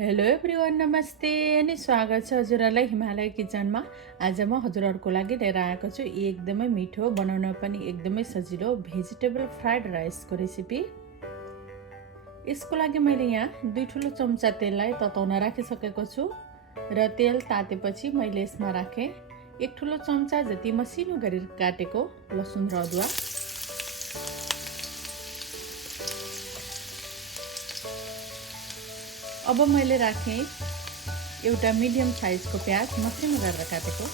Hello everyone, नमस्ते अनि स्वागत छ हजुरहरूलाई हिमालय किचनमा। आज म हजुरहरूको लागि लिएर आएको छु एकदमै मिठो, बनाउन पनि एकदमै सजिलो भेजिटेबल फ्राइड राइसको रेसिपी। यसको लागि मैले यहाँ 2 ठुलो चम्चा तेललाई तताउन राखिसकेको छु र तेल तातेपछि मैले यसमा राखेँ 1 ठुलो चम्चा जति मसिनो गरी काटेको लसुन र अदुवा। अब मैले राखेँ एउटा मिडियम साइजको प्याज मसिनो गरेर काटेको।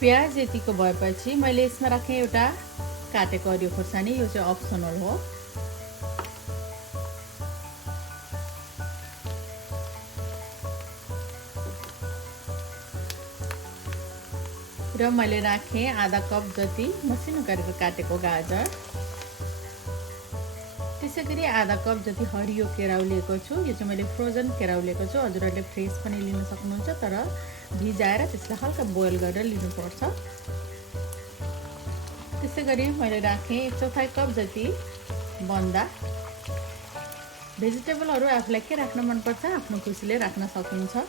प्याज यतिको भएपछि मैले यसमा राखेँ एउटा काटेको हरियो खोर्सानी। यो चाहिँ अप्सनल हो। र मैले राखेँ आधा कप जति मसिनो गरेर काटेको गाजर। त्यसैगरी आधा कप जति हरियो केराउ लिएको छु। यो चाहिँ मैले फ्रोजन केराउ लिएको छु। हजुरहरूले फ्रेस पनि लिन सक्नुहुन्छ, तर भिजाएर त्यसलाई हल्का बोइल गरेर लिनुपर्छ। त्यसैगरी मैले राखेँ 1/4 कप जति बन्दा। भेजिटेबलहरू आफूलाई के राख्न मनपर्छ आफ्नो खुसीले राख्न सकिन्छ।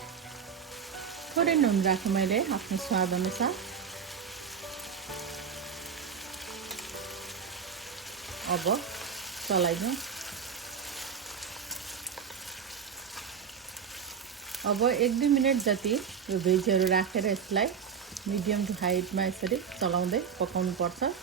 थोरै नुन राखेँ मैले आफ्नो स्वाद अनुसार। अब चलाइदिउँ। अब 1-2 मिनट जति यो भेजहरू राखेर यसलाई मिडियम टु हाइटमा यसरी चलाउँदै पकाउनु पर्छ।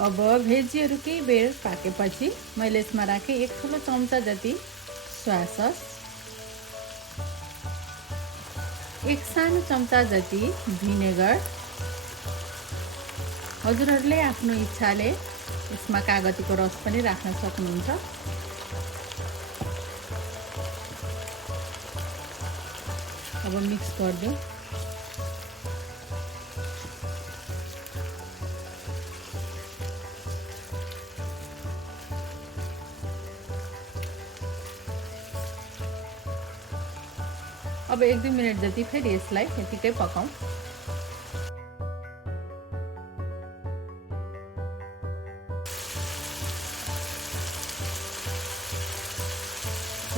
अब भेजीहरू केही बेर पाकेपछि मैले यसमा राखेँ 1 ठुलो चम्चा जति सोया सस, 1 सानो चम्चा जति भिनेगर। हजुरहरूले आफ्नो इच्छाले यसमा कागतीको रस पनि राख्न सक्नुहुन्छ। अब मिक्स गरिदिउँ। अब 1-2 मिनट जति फेरि यसलाई यतिकै पकाउँ।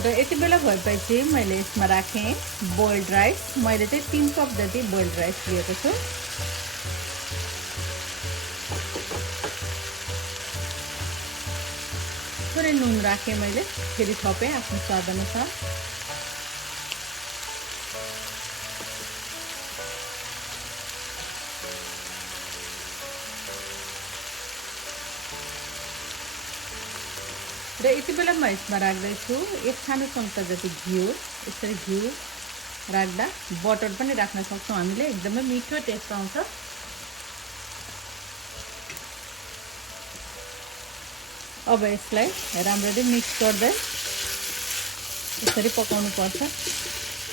र यति बेला भएपछि मैले यसमा राखेँ बोइल्ड राइस। मैले चाहिँ 3 कप जति बोइल्ड राइस लिएको छु। थोरै नुन राखेँ मैले, फेरि थपेँ आफ्नो स्वाद अनुसार। र यति बेला म यसमा राख्दैछु 1 सानो चम्चा जति घिउ। यसरी घिउ राख्दा बटर पनि राख्न सक्छौँ हामीले, एकदमै मिठो टेस्ट आउँछ। अब यसलाई राम्ररी मिक्स गर्दै यसरी पकाउनु पर्छ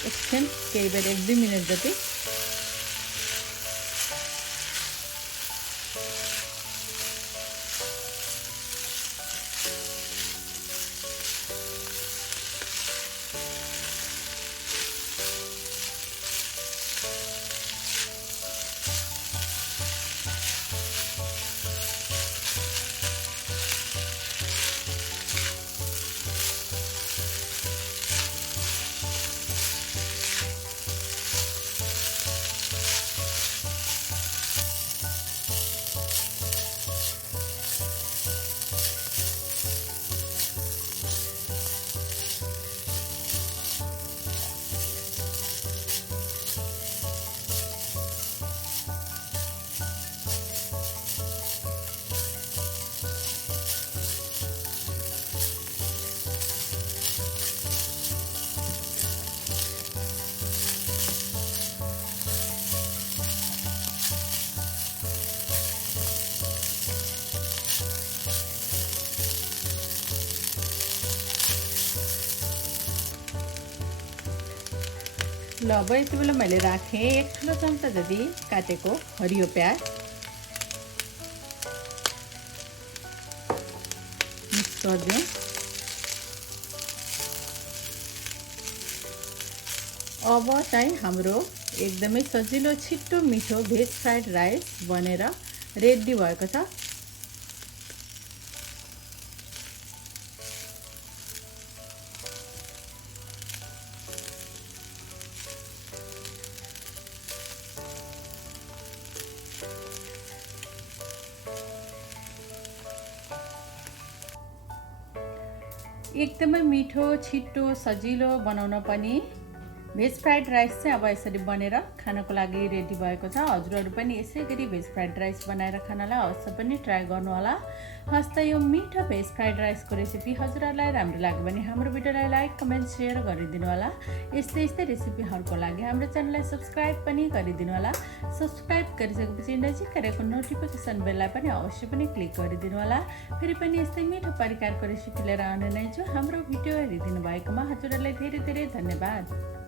एकछिन, केही बेर 1-2 मिनट जति। ल अब यति बेला मैले राखेँ 1 ठुलो चम्चा जति काटेको हरियो प्याज मिक्स गरिदिउँ। अब चाहिँ हाम्रो एकदमै सजिलो छिट्टो मिठो भेज फ्राइड राइस बनेर रेडी भएको छ। एकदमै मिठो छिट्टो सजिलो बनाउन पनि भेज फ्राइड राइस चाहिँ अब यसरी बनेर खानको लागि रेडी भएको छ। हजुरहरू पनि यसै गरी भेज फ्राइड राइस बनाएर खानलाई अवश्य पनि ट्राई गर्नु होला। हस्त यो मिठो भेज फ्राइड राइसको रेसिपी हजुरहरूलाई राम्रो लाग्यो भने हाम्रो भिडियोलाई लाइक कमेन्ट सेयर गरिदिनु होला। यस्तै यस्तै रेसिपीहरूको लागि हाम्रो च्यानललाई सब्स्क्राइब पनि गरिदिनु होला। सब्स्क्राइब गरिसकेपछि नजिक गरेको नोटिफिकेसन बेललाई पनि अवश्य पनि क्लिक गरिदिनु होला। फेरि पनि यस्तै मिठो परिकारको रेसिपी लिएर आउने नै छु। हाम्रो भिडियो हेरिदिनु भएकोमा हजुरहरूलाई धेरै धेरै धन्यवाद।